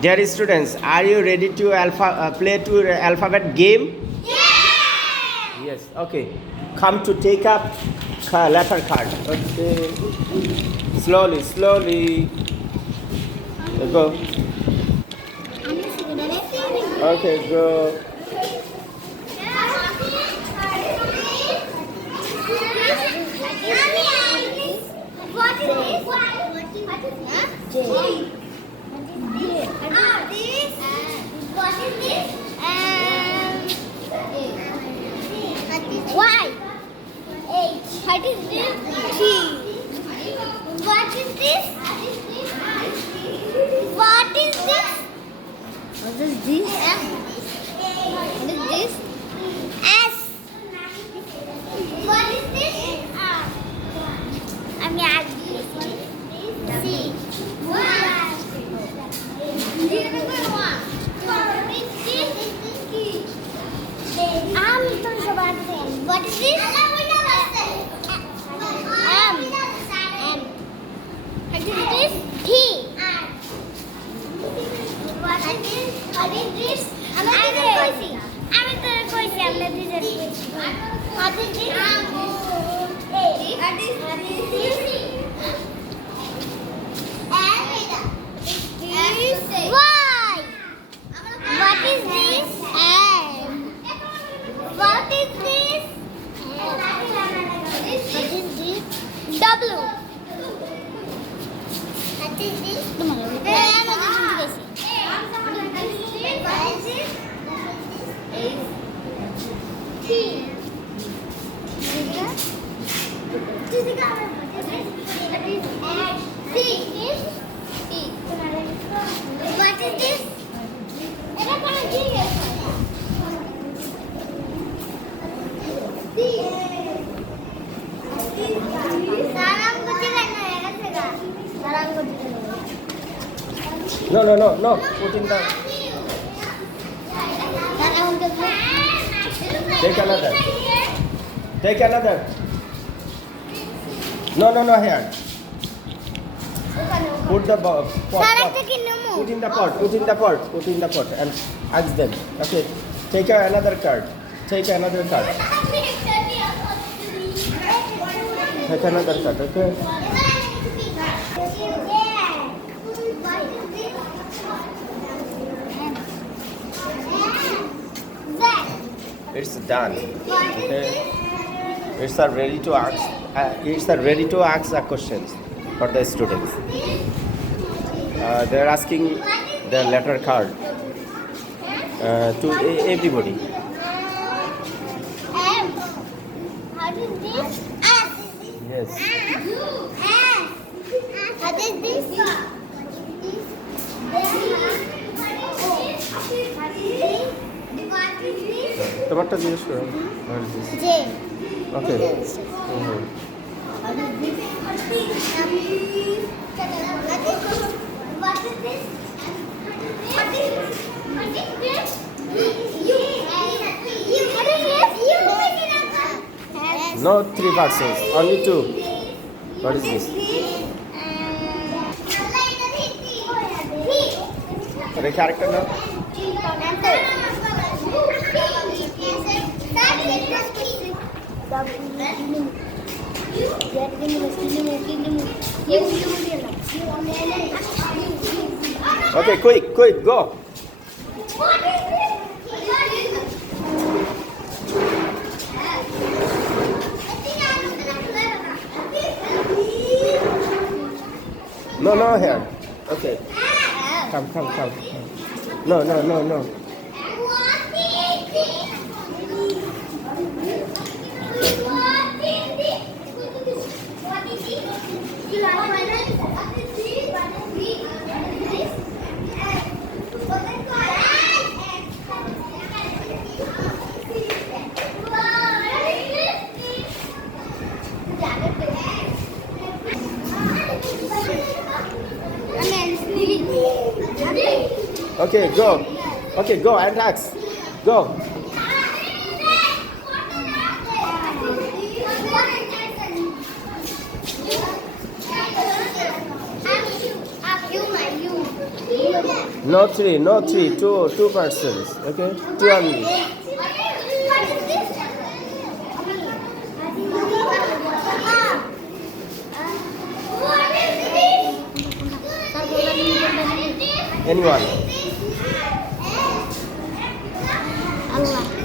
Dear students, are you ready to play to alphabet game? Yes. Okay. Come to take up letter card. Okay. Slowly, slowly. Go. Okay, go. What is this? What is this? Y. H. What is this? T. What is this? What is this? What is this? What is this? S. What is this? I'm asking. C. What? What is this? M. What is this? T. What is this? What is this? I'm what is this? Y. What is this? What is this? What is this? W. What is this? T. What is this? No. Put in the. Take another. Take another. No, here. Put the pot. Put in the pot. Put in the pot and ask them. Okay. Take another card. Take another card. Take another card. Okay. It's done. Okay. It's ready to ask. It's ready to ask the questions for the students. They're asking the letter card to everybody. M. What is this? S. Yes. S. What is this? তোমারটা জিজ্ঞেস করো। J. Okay. What is this? What is this? What is this? No 3 persons, only 2. What is this? The character now? Okay, quick, go. No, here. Okay. Come. No. Okay, go and ask. Go. You. No three, no three. Two persons. Okay, two only. What is this? What is this? Anyone? Allah.